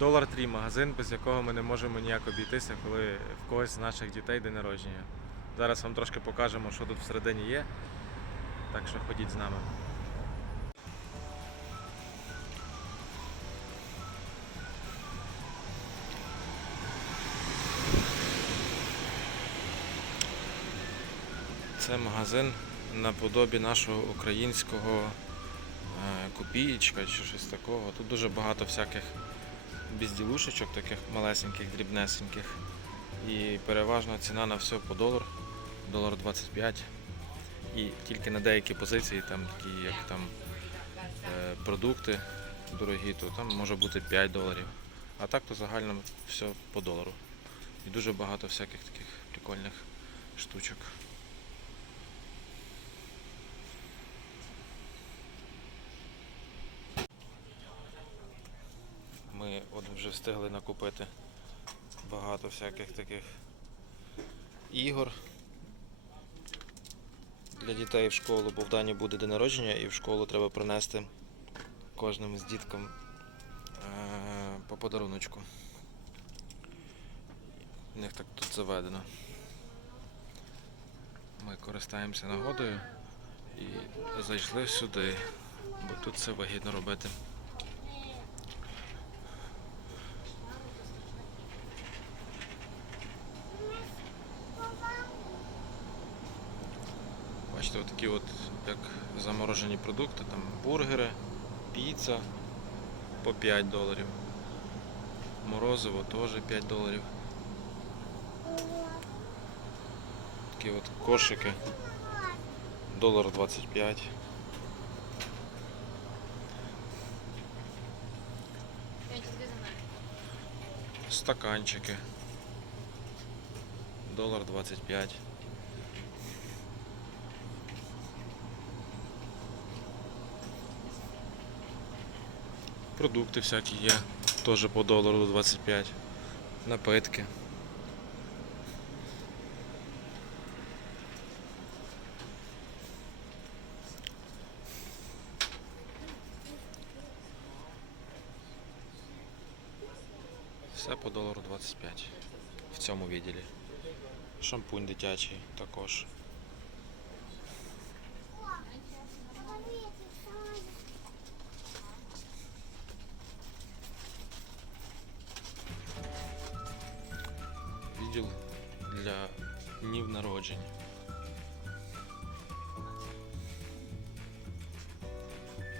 Dollar Tree магазин, без якого ми не можемо ніяк обійтися, коли в когось з наших дітей день народження. Зараз вам трошки покажемо, що тут всередині є. Так що ходіть з нами. Це магазин наподобі нашого українського е, копієчка чи щось такого. Тут дуже багато всяких безділушечок, таких малесеньких, дрібнесеньких. І переважно ціна на все по долар, долар 25. І тільки на деякі позиції, там такі як там е, продукти дорогі, то там може бути 5 доларів. А так то загально все по долару. І дуже багато всяких таких прикольних штучок. Ми от вже встигли накупити багато всяких таких ігор для дітей в школу, бо в Дані буде день народження і в школу треба принести кожним з діткам е, по подаруночку. У них так тут заведено. Ми користаємося нагодою і зайшли сюди, бо тут все вигідно робити. Отакі от як заморожені продукти, там бургери, піца по 5 доларів. Морозиво теж 5 доларів. Такі от кошики. Долар 25. Стаканчики. Долар 25. Продукти всякі є, теж по долару 25. Напитки. Все по долару 25 в цьому відділі. Шампунь дитячий також. Відділ для днів народжень.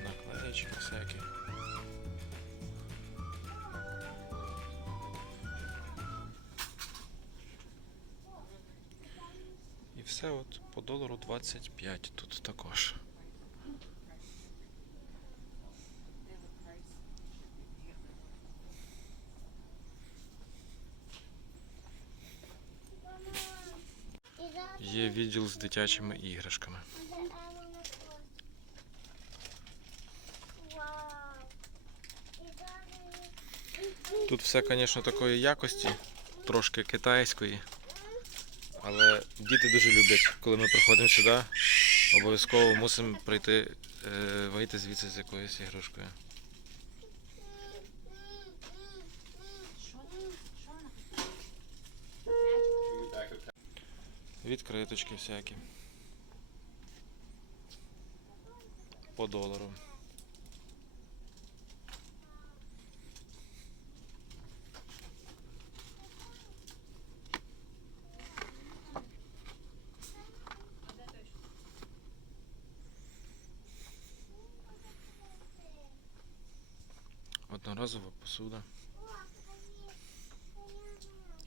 Наклеєчки всякі. І все от по долару 25 тут також. Є відділ з дитячими іграшками. Тут все, звісно, такої якості, трошки китайської. Але діти дуже люблять, коли ми приходимо сюди, обов'язково мусимо прийти, е, вийти звідси з якоюсь іграшкою. Відкриточки всякі. По долару. Одноразова посуда.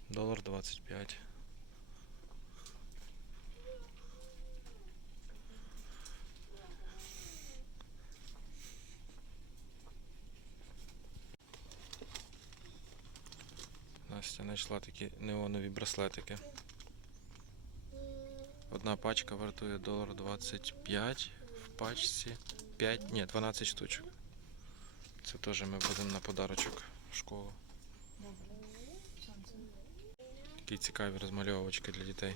Долар 25. Настя знайшла такі неонові браслетики. Одна пачка вартує долар 25 в пачці 5, ні, 12 штучок. Це теж ми будемо на подарочок в школу. Такі цікаві розмальовочки для дітей.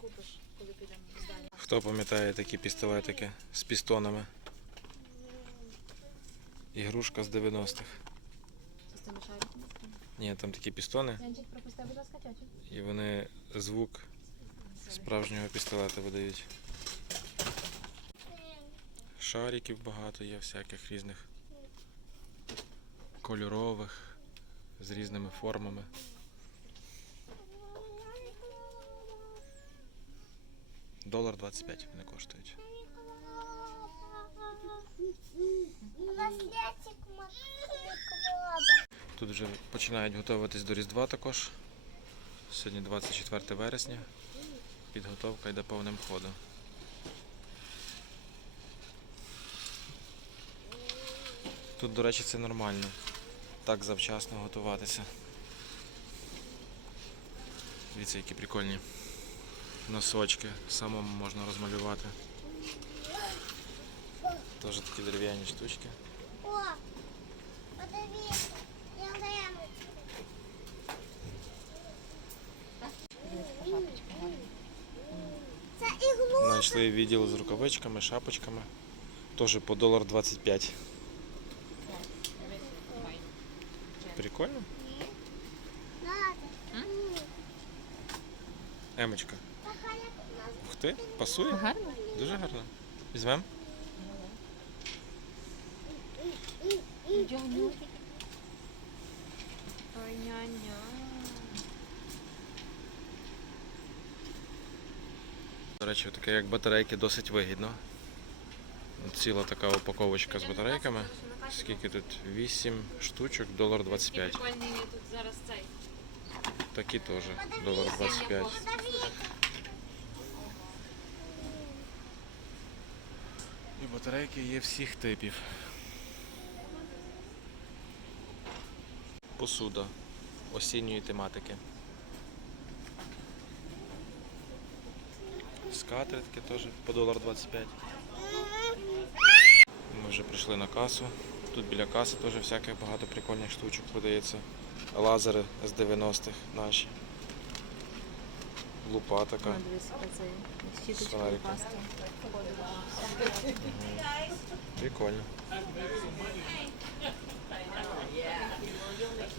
Купиш, коли підемо здання. Хто пам'ятає такі пістолетики з пістонами? Ігрушка з 90-х. З тими шариками? Ні, там такі пістони, пропусти, будь ласка, і вони звук справжнього пістолета видають. Шариків багато є, всяких різних кольорових, з різними формами. Долар 25 вони коштують. Тут вже починають готуватись до Різдва також. Сьогодні 24 вересня. Підготовка йде повним ходом. Тут, до речі, це нормально. Так завчасно готуватися. Дивіться, які прикольні носочки. Самому можна розмалювати. Теж такі дерев'яні штучки. О, подивіться, ялиночку. Це іглу. Знайшли відділ з рукавичками, шапочками. Теж по долар 25. Прикольно? Надо. Емочка. Ух ти, пасує? Гарно? Дуже гарно. Візьмем? Дяню. Ой, няня. До речі, таке як батарейки досить вигідно. Ціла така упаковочка з батарейками. Скільки тут? 8 штучок, долар 25. Прикольний тут зараз цей. Такі теж, долар 25. Батарейки є всіх типів. Посуда осінньої тематики. Скатертки теж по долар 25. Ми вже прийшли на касу. Тут біля каси теж всяких багато прикольних штучок продається. Лазери з 90-х наші. Лупа така. Щіточка, паста. Прикольно.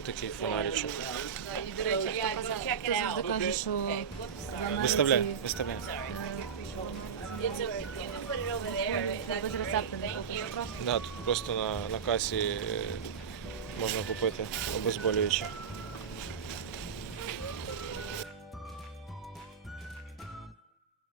Такий фонаричок. І, до речі, хто казав, хто завжди каже, що Виставляй, виставляй. без рецепту не купиш. Да, тут просто на, на касі е, можна купити обезболююче.